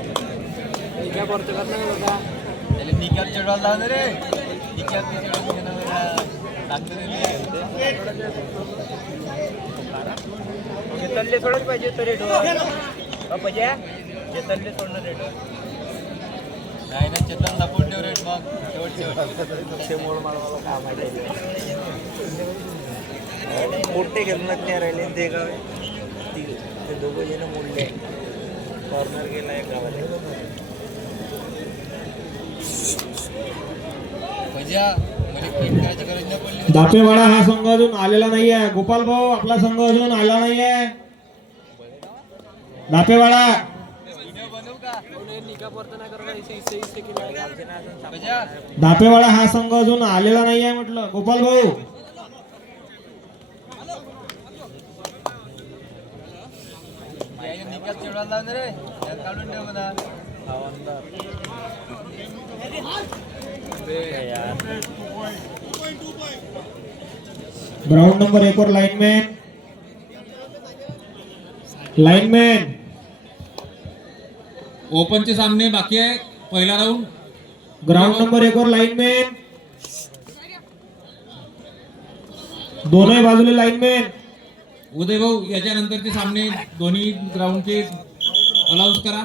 निका करतो का नाही बघा त्याला निका चढवायला लावलं रे निका चेतनले सोडच पाहिजे तो रेट पाहिजे चेतनले सोडणं रेट नाही ना चेतन सपोर्ट देऊ रेट मग मोड मारवायला काम आहे मोठे घेऊन नाही राहिले ते गाव ते दोघं जण मोडले कॉर्नर गेला एक गावाला दापेवाडा हा संघ अजून आलेला नाहीये. गोपाल भाऊ आपला संघ अजून आला नाहीये. दापेवाडा दापेवाडा हा संघ अजून आलेला नाहीये म्हटलं. गोपाल भाऊ ग्राउंड नंबर 1 वर लाइनमैन ओपन चे सामने बाकी आहे. पहिला राऊंड ग्राउंड नंबर 1 वर लाइनमैन दोनों बाजूले लाइनमैन. उदय भाऊ याच्यानंतरचे सामने दोन्ही ग्राउंडचे अलाउन्स करा.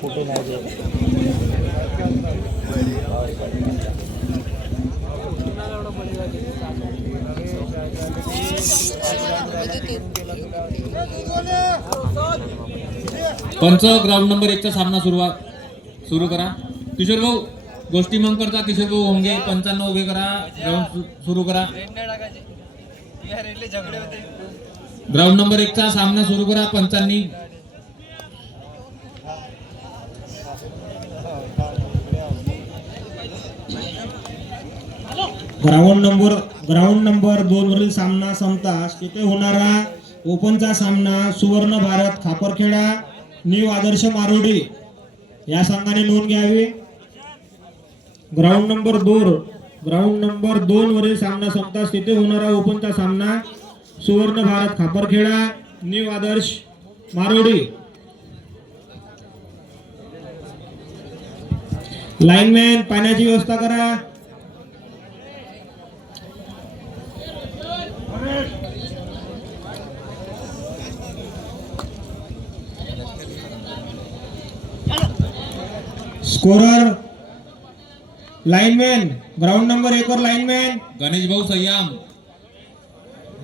फोटो नाही पंच ग्राउंड नंबर 1 चा सामना सुरू करा. किशोर भाऊ गोष्टी मंकरचा किशोर भाऊ होंगे 95 उभे करा. ग्राउंड सुरू करा. ग्राउंड नंबर 1 चा सामना सुरू करा. पंचांनी ग्राउंड नंबर 2 वरील सामना संपताच तिथे होणारा ओपनचा सामना सुवर्ण भारत खापरखेडा न्यू आदर्श मारोडी या संघाने नोंद घ्यावी. ग्राउंड नंबर 2 वरील सामना संपताच तिथे होणारा ओपनचा सामना सुवर्ण भारत खापरखेडा न्यू आदर्श मारोडी. लाइनमैन पाण्याची व्यवस्था करा. स्कोरर लाइनमैन ग्राउंड नंबर 1 वर लाइनमैन गणेश भाऊ सय्याम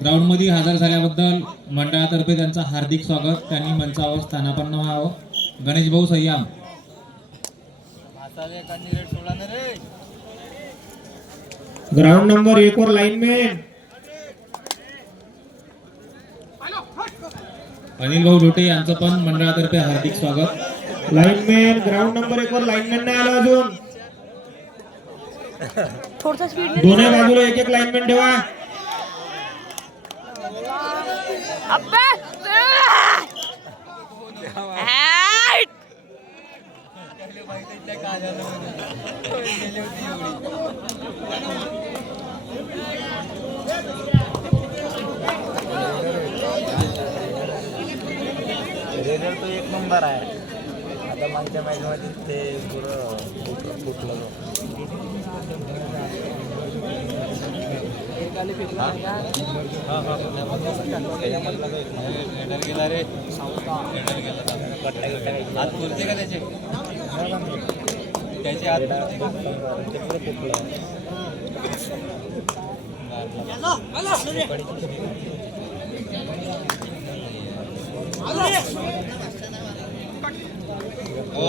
ग्राउंड मध्ये हजर झाल्याबद्दल मंडळातर्फे त्यांचं हार्दिक स्वागत. त्यांनी मंचावर स्थानापन्न व्हावं. गणेश भाऊ सय्याम ग्राउंड नंबर 1 वर लाइनमैन अनिल भाऊ लोटे यांचं पण मंडळातर्फे हार्दिक स्वागत. लाइनमैन ग्राउंड नंबर 1 वर लाइनमैन नाही आला अजून. दोन्ही बाजूला एक लाइनमैन ठेवा. रिझल्ट तो 1 नंबर आहे. आता मागच्या मॅच मध्ये ते फुटलं गेला रे हात पुरते का त्याचे हात हो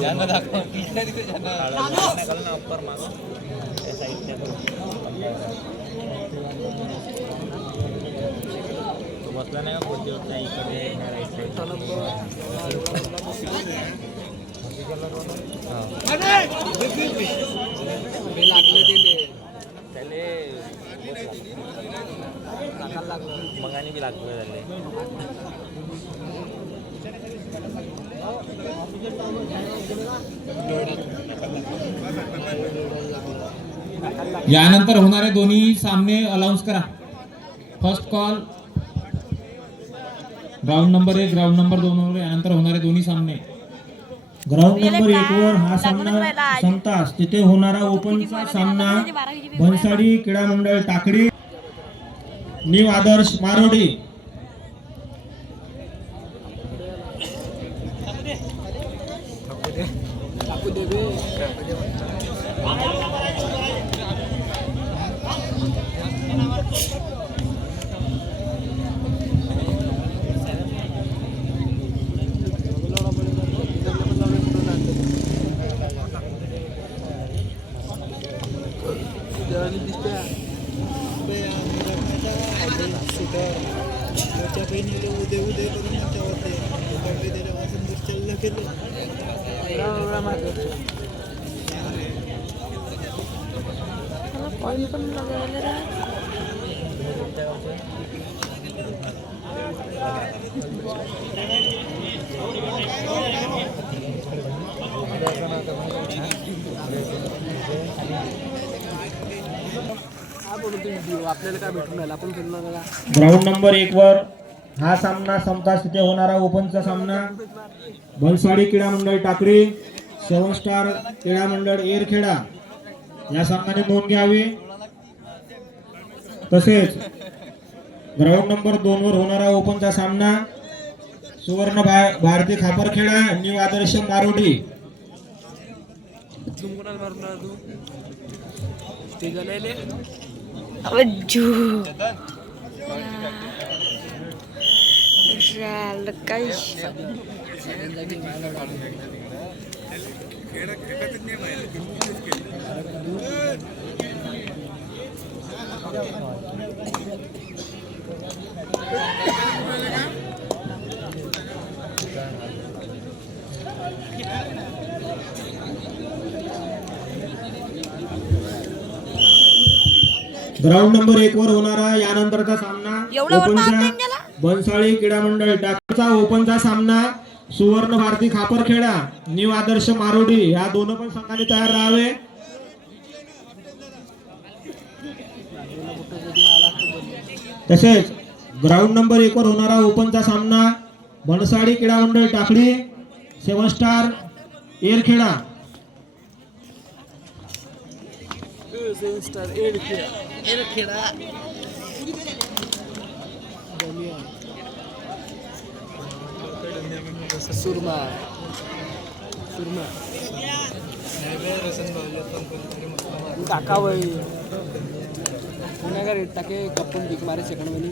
ज्यांना दाखव तिथे ज्यांना अप्पर मास त्या साईडच्या बसला नाही का कोणती होत्या इकडे लागलं त्याले मग आणि बी लागलं झाले. यानंतर होणारे दोन्ही सामने अनाउन्स करा. First call ground number 1, ground number 2 वर यानंतर होणारे दोन्ही सामने. ग्राउंड नंबर 1 वर हा सामना संपताच तिथे होणारा ओपनचा सामना बनसाडी क्रीडा मंडळ टाकडी न्यू आदर्श मारोडी. ग्राउंड नंबर 1 वर हा सामना संपताच तिथे होणारा ओपनचा सामना बनसाडी क्रीडा मंडळ टाकडी 7 स्टार क्रीडा मंडळ एरखेडा या संघाने नोंद घ्यावी. तसेच ग्राउंड नंबर 2 वर होणारा ओपनचा सामना सुवर्ण भारती खापरखेडा न्यू आदर्श मारोडी. ग्राउंड नंबर 1 वर होणारा यानंतरचा सामना ओपनचा बनसाळी क्रीडा मंडळ टाकचा ओपनचा सामना सुवर्ण भारती खापरखेडा न्यू आदर्श मारोडी या दोन पण संघाने तयार राहावे. तसेच ग्राउंड नंबर 1 वर होणारा ओपनचा सामना बनसाडी क्रीडा मंडळ टाकडी 7 स्टार एरखेडा. सुरमा काका भाई पुण्याका रेट टाके कपून भीक मारे सेकंड मनी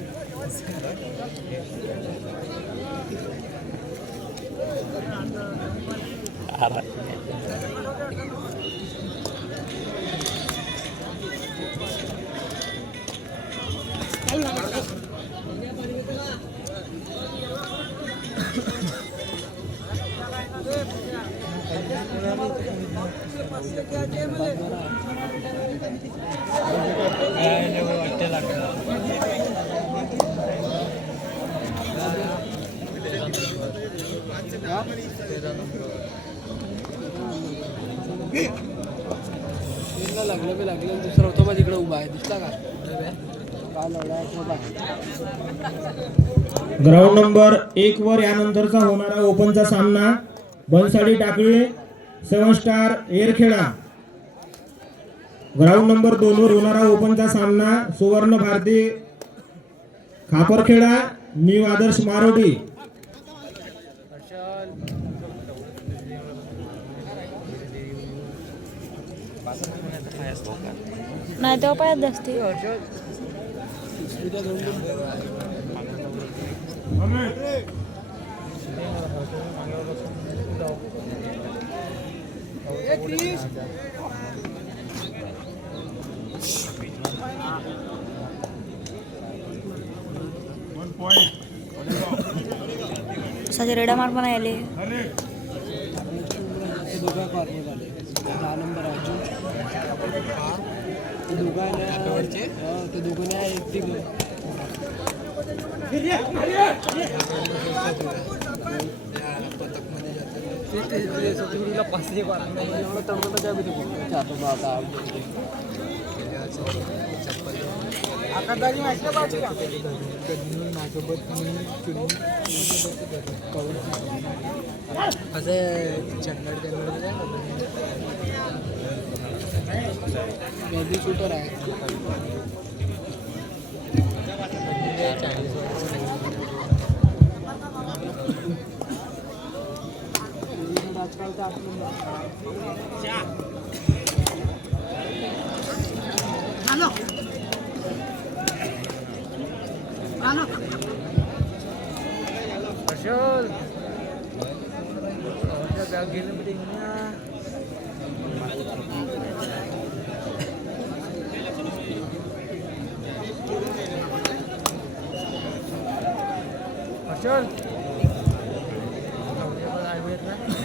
लागलं दुसरा होतो मग तिकडे उभा आहे दिसला का ग्राउंड नंबर 1 वर यानंतरचा होणारा ओपनचा सामना बनसाडी टाकळी 7 स्टार एरखेडा. ग्राउंड नंबर 2 वर होणारा ओपनचा सामना सुवर्ण भारती खापरखेडा न्यू आदर्श मारोडी. नाही तेव्हा पायात जास्ती point. बसाचे रेडा मार पण आले. ते दोघं कॉर्नर झाले 10 नंबर अर्जुन ते दोघं आहे ना ते दोघं नाही एक टीम शूटर आहे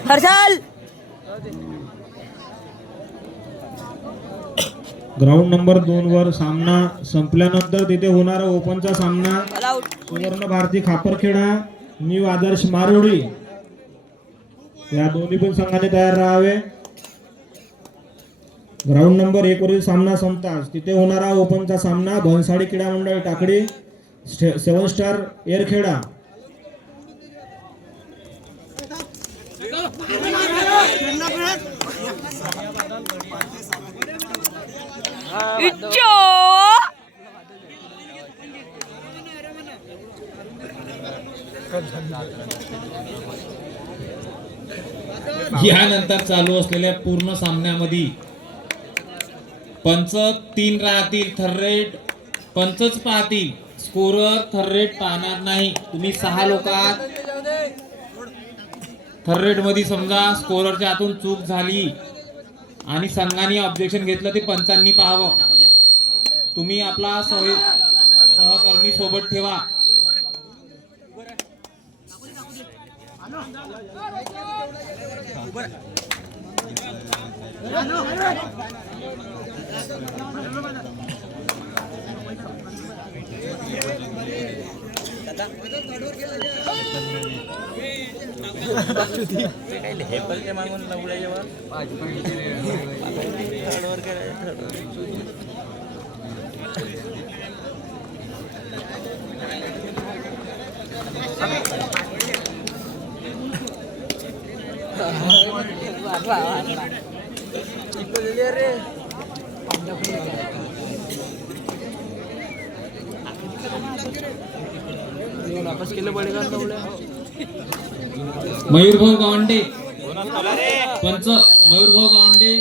हर्षल ग्राउंड नंबर 2 वर सामना संपल्यानंतर तिथे होणारा ओपनचा सामना सुवर्ण भारती खापरखेडा न्यू आदर्श मारोडी या दोन्ही पण संघाने तयार राहावे. ग्राउंड नंबर 1 वरील सामना संपताच तिथे होणारा ओपनचा सामना भंसाडी क्रीडा मंडळ टाकडी 7 स्टार एअरखेडा. इच्चो यानंतर चालू असलेल्या पूर्ण सामन्यामध्ये पंच 3 राहतील. थर्रेट पंचच पाहतील. स्कोरर थर्रेट पाहणार नाही. तुम्ही 6 लोक आहात. थर्रेट मध्ये समजा स्कोररच्या हातून चूक झाली आणि संघाने ऑब्जेक्शन घेतलं ते पंचांनी पाहावं. तुम्ही आपला सहकर्मी सोबत ठेवा. हेपलचे मागून उडायच्यावर वापस केलं पडेगा मयूरभाऊ गावंडे पंच. मयूरभाऊ गावंडे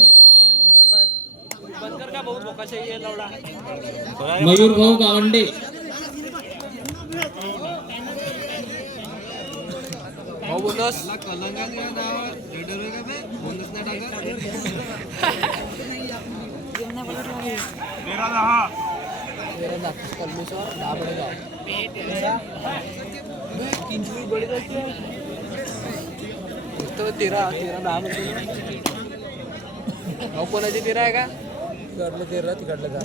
मयूरभाऊ गावंडे बोनस तेरा 10 मध्ये कोणाची 13 आहे का इकडलं 13 तिकडलं का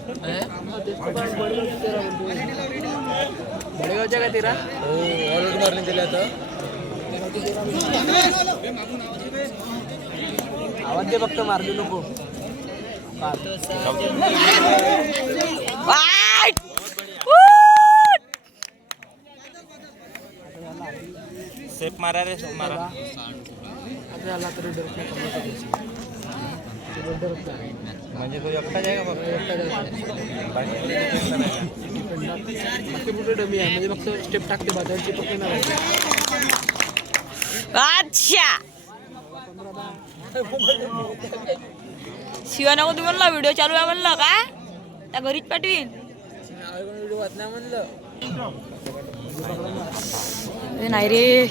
बडेगावच्या का 13 हो ऑलआउट मारले दिले आता आवाज दे फक्त मारली नको सेफ मारा रे सेफ मारा आला तरी डरत नाही म्हणजे तो एकटा जाय का बाकी कुठे डमी आहे म्हणजे फक्त स्टेप टाकते बाजारची पकडे ना अच्छा शिवा नको तुम्ही म्हणलं व्हिडिओ चालू आहे म्हणलं काय त्या घरीच पाठवीन व्हिडिओ वाचण्या म्हणलं नाही रे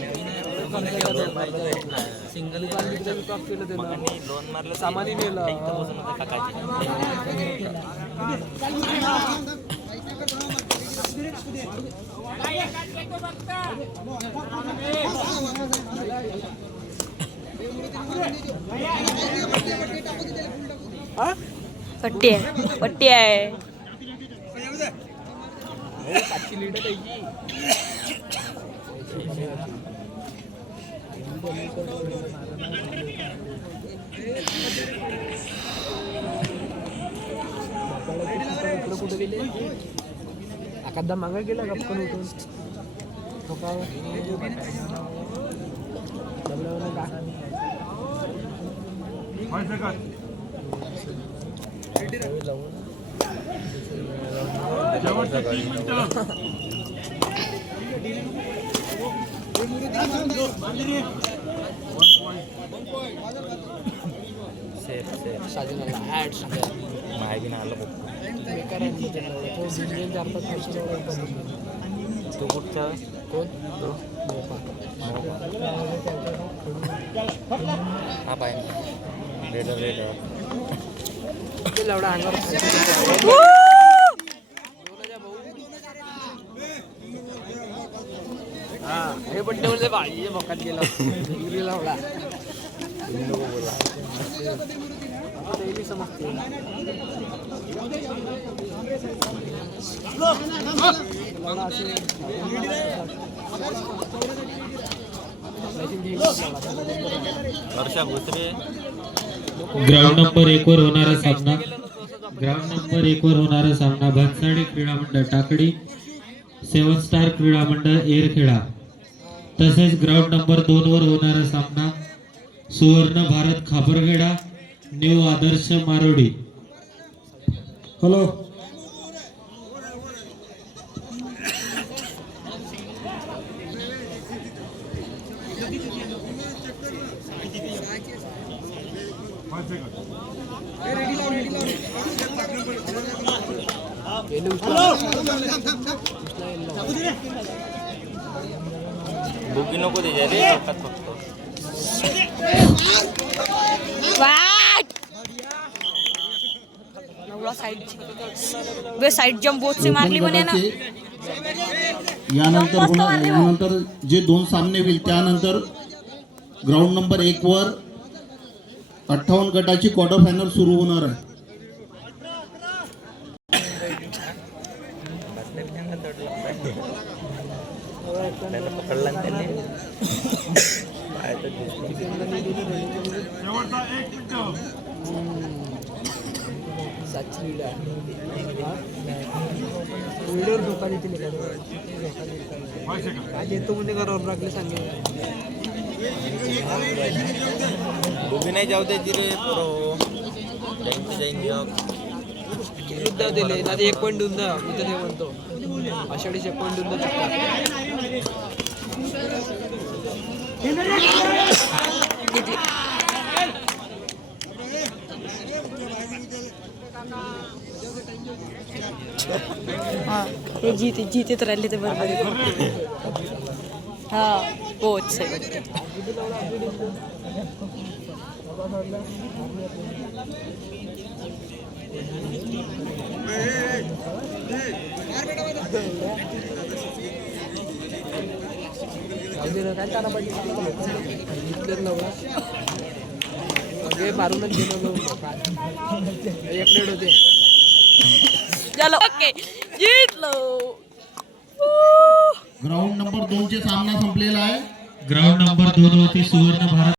सिंगल केलं लोन मारलं सामानी नेलं पट्टी आहे पट्टी आहे. पाचशे लीटर द्यायची. कुठे गेले एखादा मागा गेला गप्पन उठून माहिती नाही आलं तू कुठचा हा पाय रेडर रेडर एवढा अंगावर हा हे बड्डे म्हणजे बाळीच्या भोकात गेला लावला समजते. ग्राउंड नंबर 1 वर होणारा सामना भन्साडी क्रीडा मंडळ टाकडी, 7 स्टार क्रीडा मंडळ एरखेडा. तसेच ग्राउंड नंबर 2 वर होणारा सामना सुवर्ण भारत खापरखेडा न्यू आदर्श मारोडी. हॅलो बुकी नको दे रे फक्त साइड जंप बोट से मारली म्हणे ना. यानंतर जे 2 सामने होईल त्यानंतर ग्राउंड नंबर 1 वर 58 गटाची क्वार्टर फायनल सुरू होणार आहे. व्हिडिओवर धोका देतील काय येतो म्हणजे घरावर लागले सांगेल बुकी नाही जाऊ द्यायची रे पोरो युद्ध दिले आता 1 पॉईंट देऊन द्या मी तर हे म्हणतो आषाढीचे 1 पॉईंट देऊन हे जीते तर राहिले ते बरोबर. हा पोच आहे. काय तारा पाहिजे मारूनच गेलो एक प्लेट होते. चलो ओके जीतलो. ग्राउंड नंबर 2 चे सामना संपलेला आहे. ग्राउंड नंबर 2 वरती सुवर्ण भारत